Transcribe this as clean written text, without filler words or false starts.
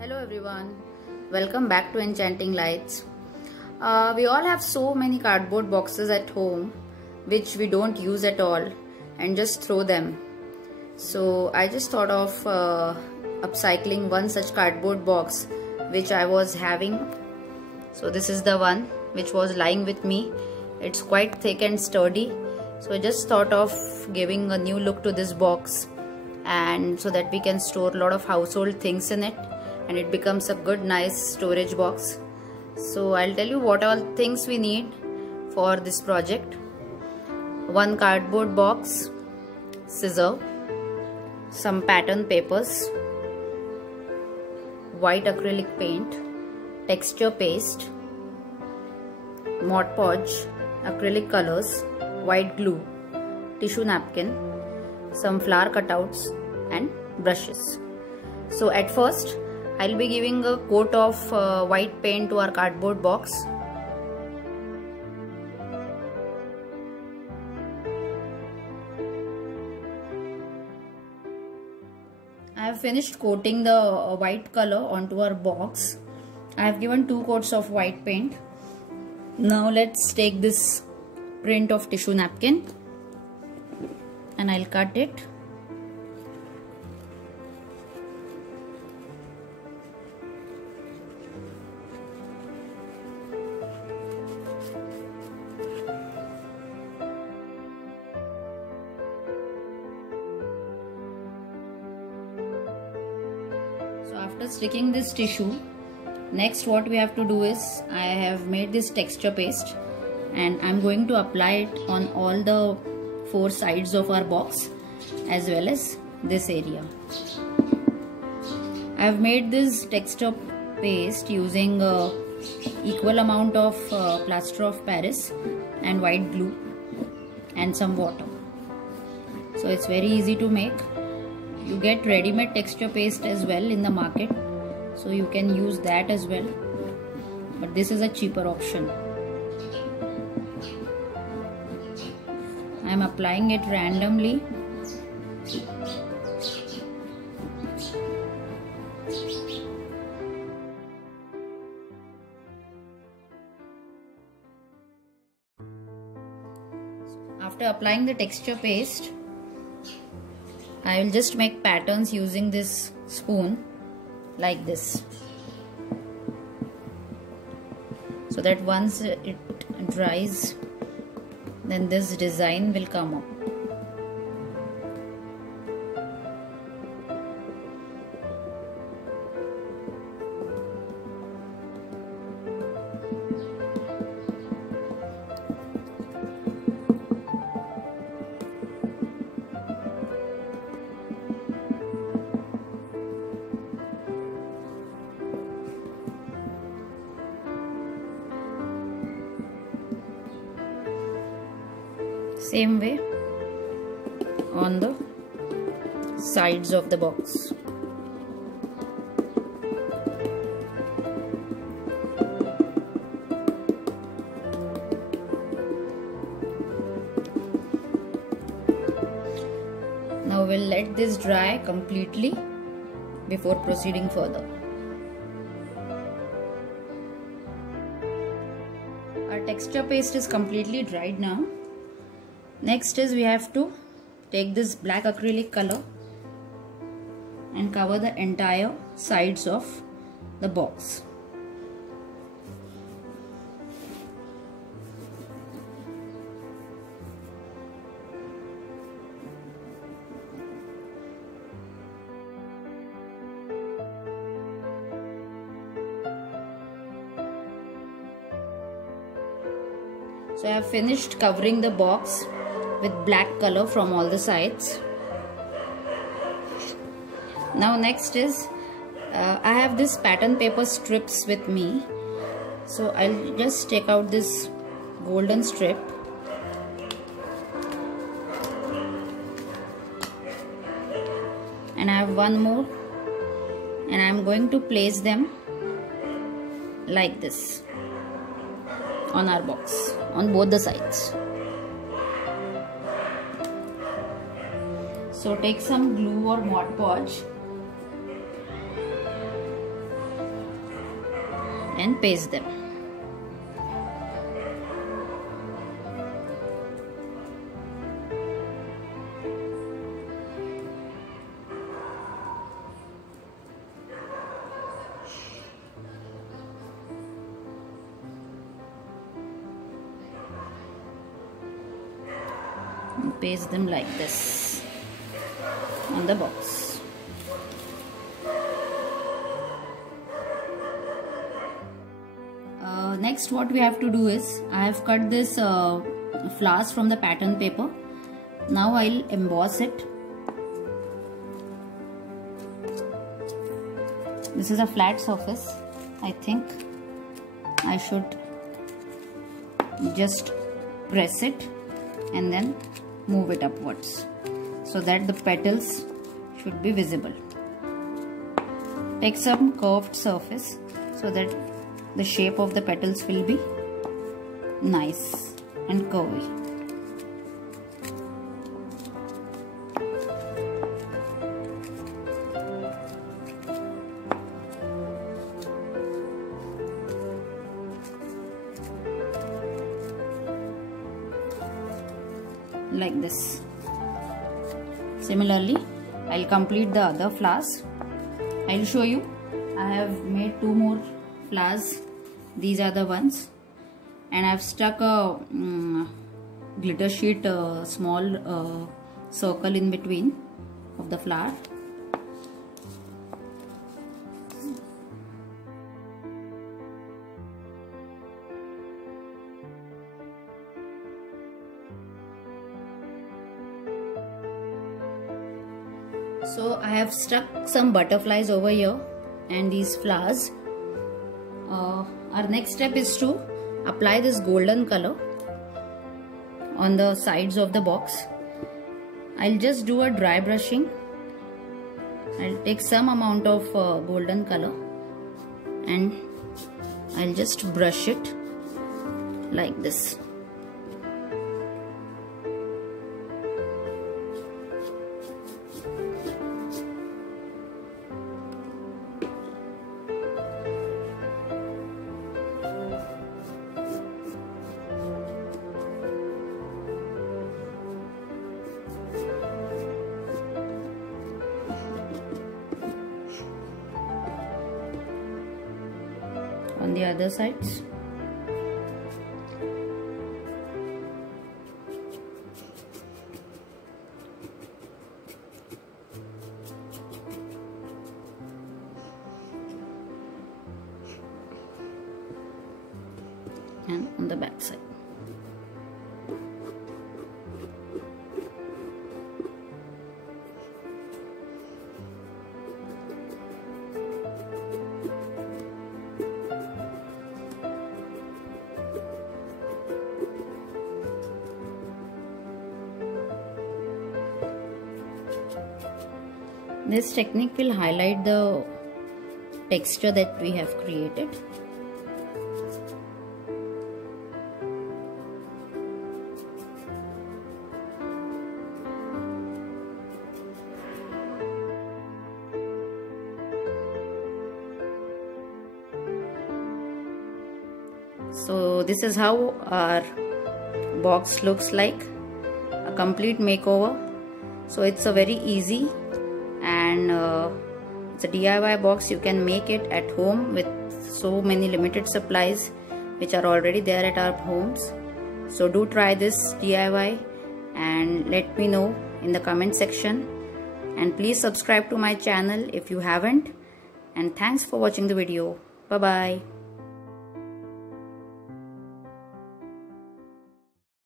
Hello everyone, welcome back to Enchanting Lights. We all have so many cardboard boxes at home which we don't use at all and just throw them. So I just thought of upcycling one such cardboard box which I was having. So this is the one which was lying with me. It's quite thick and sturdy. So I just thought of giving a new look to this box, and so that we can store a lot of household things in it and it becomes a good nice storage box. So I'll tell you what all things we need for this project. One cardboard box, scissor, some pattern papers, white acrylic paint, texture paste, Mod Podge, acrylic colors, white glue, tissue napkin, some flower cutouts and brushes. So at first I'll be giving a coat of white paint to our cardboard box. I have finished coating the white color onto our box. I have given 2 coats of white paint. Now let's take this print of tissue napkin and I'll cut it. So after sticking this tissue, next what we have to do is, I have made this texture paste and I'm going to apply it on all the 4 sides of our box as well as this area. I have made this texture paste using equal amount of plaster of Paris and white glue and some water. So it's very easy to make. You get ready-made texture paste as well in the market, so you can use that as well, but this is a cheaper option. I am applying it randomly. After applying the texture paste, I will just make patterns using this spoon like this, so that once it dries, then this design will come up. Same way on the sides of the box. Now we'll let this dry completely before proceeding further. Our texture paste is completely dried now. Next is, we have to take this black acrylic color and cover the entire sides of the box. So I have finished covering the box with black color from all the sides. Now next is, I have this pattern paper strips with me, so I'll just take out this golden strip and I have one more, and I'm going to place them like this on our box on both the sides. So take some glue or Mod Podge and paste them. And paste them like this on the box. Next what we have to do is, I have cut this flowers from the pattern paper. Now I'll emboss it. This is a flat surface. I think I should just press it and then move it upwards so that the petals should be visible. Take some curved surface so that the shape of the petals will be nice and curvy. Like this. Similarly, I'll complete the other flowers. I'll show you. I have made 2 more flowers. These are the ones, and I've stuck a glitter sheet, small circle in between of the flower. So I have stuck some butterflies over here and these flowers. Our next step is to apply this golden color on the sides of the box. I'll just do a dry brushing. I'll take some amount of golden color and I'll just brush it like this. On the other sides. And on the back side. This technique will highlight the texture that we have created. So this is how our box looks like, a complete makeover. So it's a very easy and it's a DIY box. You can make it at home with so many limited supplies which are already there at our homes. So do try this DIY and let me know in the comment section, and please subscribe to my channel if you haven't, and thanks for watching the video. Bye bye.